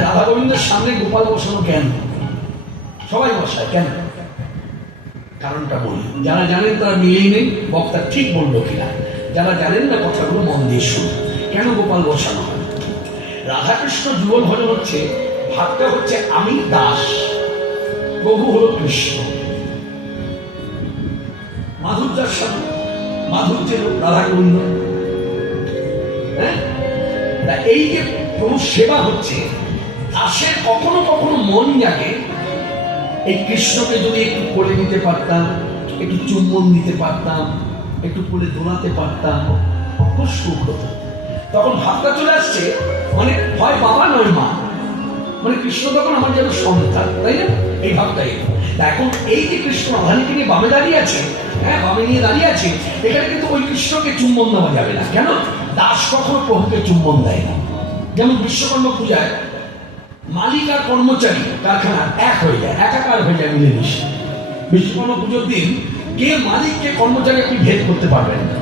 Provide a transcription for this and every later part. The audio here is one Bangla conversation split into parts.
রাধা গোবিন্দের সামনে গোপাল বসানো কেন? সবাই বসায় কেন? কারণটা বলি। যারা জানেন তারা মিলেই নেই, বক্তা ঠিক বলল কিনা। যারা জানেন না কথাগুলো মন দিয়ে শুনুন। কেন গোপাল বসানো হয়? রাধাকৃষ্ণ যুগল ভজন হচ্ছে, ভাবটা হচ্ছে আমি দাস, প্রভু হল কৃষ্ণ। মাধুর্যার সাথে মাধুর্যের রাধা গোবিন্দ হ্যাঁ এই যে প্রভু সেবা হচ্ছে দাসের কখনো কখনো মন জাগে। এই কৃষ্ণকে যদি একটু কোলে নিতে পারতাম, একটু চুম্বন দিতে পারতাম, একটু কোলে দোলাতে পারতাম, খুব সুখ হতো। তখন ভাবটা চলে আসছে মানে হয় বাবা নয় মা। মানে কৃষ্ণ তখন আমার যেন সন্তান, তাই না? এই ভাবটাই। এখন এই যে কৃষ্ণ রাধানীকে নিয়ে বামে দাঁড়িয়ে আছে হ্যাঁ বামে নিয়ে দাঁড়িয়ে আছে, এখানে কিন্তু ওই কৃষ্ণকে চুম্বন দেওয়া যাবে না। কেন? দাস কখনো প্রভুকে চুম্বন দেয় না। যেমন বিশ্বকর্মা পূজায় মালিক আর কর্মচারী, কারখানা এক হয়ে যায়, একাকার হয়ে যায় মিলেমিশে। বিশ্বকর্মা পুজোর দিন কে মালিক, কে কর্মচারী আপনি ভেদ করতে পারবেন না।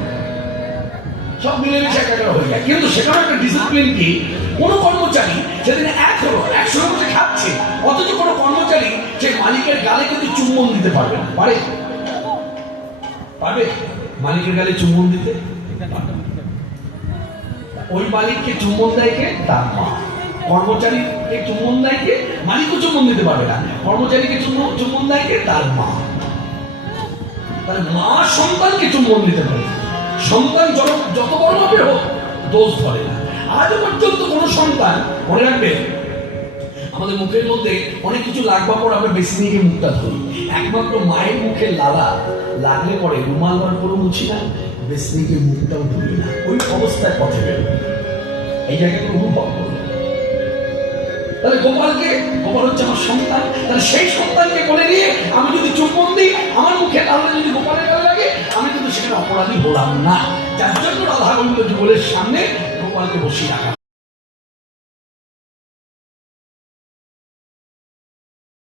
সব মিলেমিশে একাকার হয়ে যায়। কিন্তু সেখানে একটা ডিসিপ্লিন কি? কোনো কর্মচারী সেদিন এক হলো একসঙ্গে বসে খাচ্ছে, অথচ কোনো কর্মচারী সে মালিকের গালে কিন্তু চুম্বন দিতে পারবে না। পারে? পারবে? মালিকের গালে চুম্বন দিতে? ওই মালিককে চুম্বন দেয় কে? তার মা। কর্মচারীকে চুম্বন দেয় কে মালিকও চুম্বন দিতে পারবে না। কর্মচারীকে চুম্বন চুম্বন দেয় তার মা। তাহলে মা সন্তানকে চুম্বন দিতে পারে। সন্তান যত যত বড় হবে, হোক, দোষ ধরে না। আজও পর্যন্ত কোনো সন্তান, মনে রাখবে, আমাদের মুখের মধ্যে অনেক কিছু লাগবা পর আমরা বেশি নিয়ে মুখটা ধরি। একমাত্র মায়ের মুখে লালা লাগলে পরে রুমাল বার করে মুছি না, বেশি নিয়ে মুখটাও ধরি না। ওই অবস্থায় পথে বেরোবে এই জায়গাটা অনুভব করবে তাহলে গোপালকে, গোপাল হচ্ছে আমার সন্তান, তাহলে সেই সন্তানকে করে নিয়ে আমি যদি চুম্বন দিই, আমার মুখে তাহলে যদি গোপালের গালে লাগে, আমি কিন্তু সেখানে অপরাধী হলাম না। যার জন্য রাধা গোবিন্দ যুগলের সামনে গোপালকে বসিয়ে রাখা